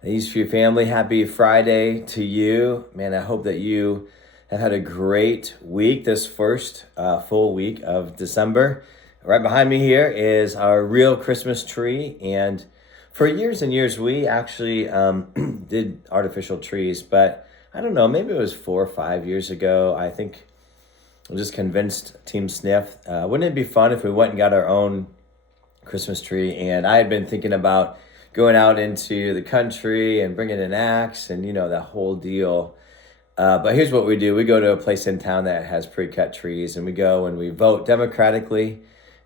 The Eastview family, happy Friday to you. Man, I hope that you have had a great week, this first full week of December. Right behind me here is our real Christmas tree. And for years and years, we actually did artificial trees. But I don't know, maybe it was 4 or 5 years ago. I think I just convinced Team Sniff, wouldn't it be fun if we went and got our own Christmas tree? And I had been thinking about going out into the country and bringing an axe and that whole deal. But here's what we do: we go to a place in town that has pre-cut trees, and we go and we vote democratically.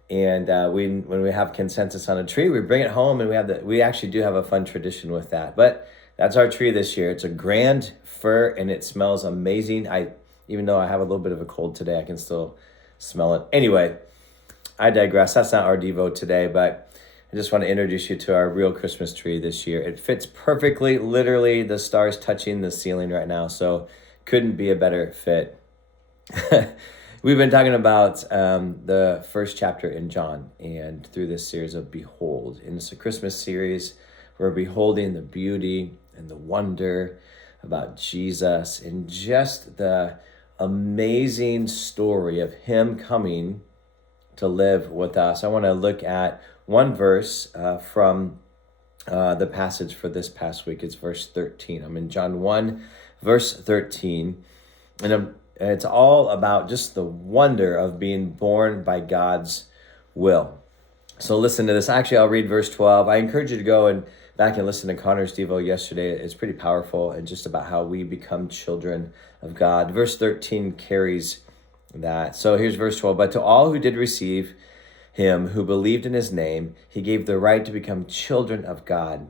And when we have consensus on a tree, we bring it home, and we actually do have a fun tradition with that. But that's our tree this year. It's a grand fir, and it smells amazing. Even though I have a little bit of a cold today, I can still smell it. Anyway, I digress. That's not our Devo today, but I just want to introduce you to our real Christmas tree this year. It fits perfectly, literally the stars touching the ceiling right now, so couldn't be a better fit. We've been talking about the first chapter in John, and through this series of Behold. And it's a Christmas series. We're beholding the beauty and the wonder about Jesus and just the amazing story of him coming to live with us. I want to look at one verse from the passage for this past week. It's verse 13. I'm in John 1, verse 13. And it's all about just the wonder of being born by God's will. So listen to this. Actually, I'll read verse 12. I encourage you to go and back and listen to Connor's Devo yesterday. It's pretty powerful and just about how we become children of God. Verse 13 carries that. So here's verse 12. But to all who did receive him, who believed in his name, he gave the right to become children of God.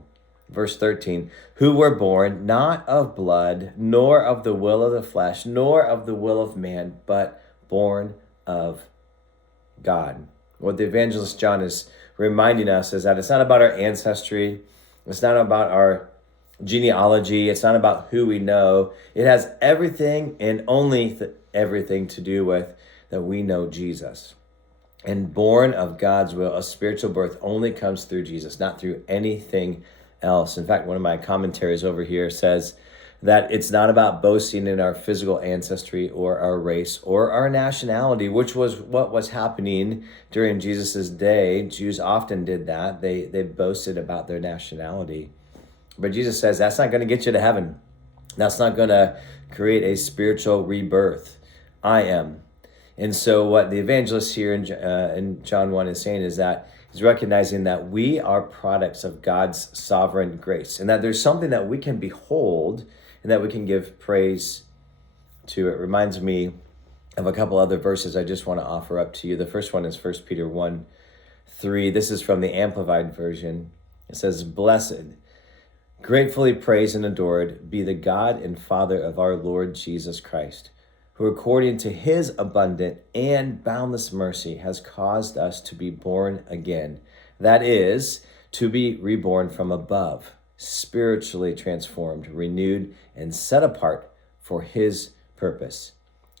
Verse 13, who were born not of blood, nor of the will of the flesh, nor of the will of man, but born of God. What the evangelist John is reminding us is that it's not about our ancestry. It's not about our genealogy. It's not about who we know. It has everything and only everything to do with that we know Jesus. And born of God's will, a spiritual birth only comes through Jesus, not through anything else. In fact, one of my commentaries over here says that it's not about boasting in our physical ancestry or our race or our nationality, which was what was happening during Jesus's day. Jews often did that. They boasted about their nationality. But Jesus says that's not going to get you to heaven. That's not going to create a spiritual rebirth. I am. And so what the evangelist here in John 1 is saying is that he's recognizing that we are products of God's sovereign grace, and that there's something that we can behold and that we can give praise to. It reminds me of a couple other verses I just want to offer up to you. The first one is 1 Peter 1:3. This is from the Amplified Version. It says, blessed, gratefully praised and adored be the God and Father of our Lord Jesus Christ, who according to his abundant and boundless mercy has caused us to be born again. That is, to be reborn from above, spiritually transformed, renewed, and set apart for his purpose,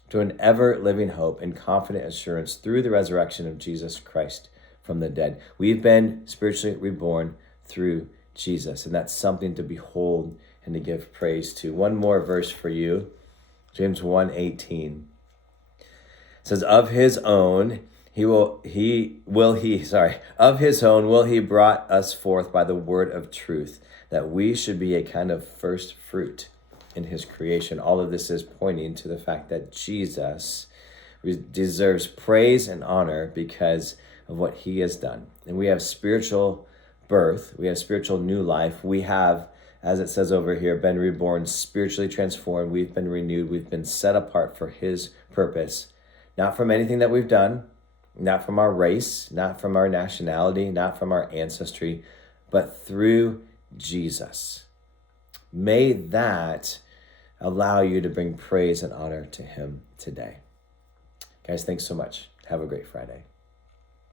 to an ever-living hope and confident assurance through the resurrection of Jesus Christ from the dead. We've been spiritually reborn through Jesus, and that's something to behold and to give praise to. One more verse for you. James 1:18 says, of his own will he brought us forth by the word of truth, that we should be a kind of first fruit in his creation. All of this is pointing to the fact that Jesus deserves praise and honor because of what he has done. And we have spiritual birth. We have spiritual new life. We have, as it says over here, been reborn, spiritually transformed. We've been renewed. We've been set apart for his purpose, not from anything that we've done, not from our race, not from our nationality, not from our ancestry, but through Jesus. May that allow you to bring praise and honor to him today. Guys, thanks so much. Have a great Friday.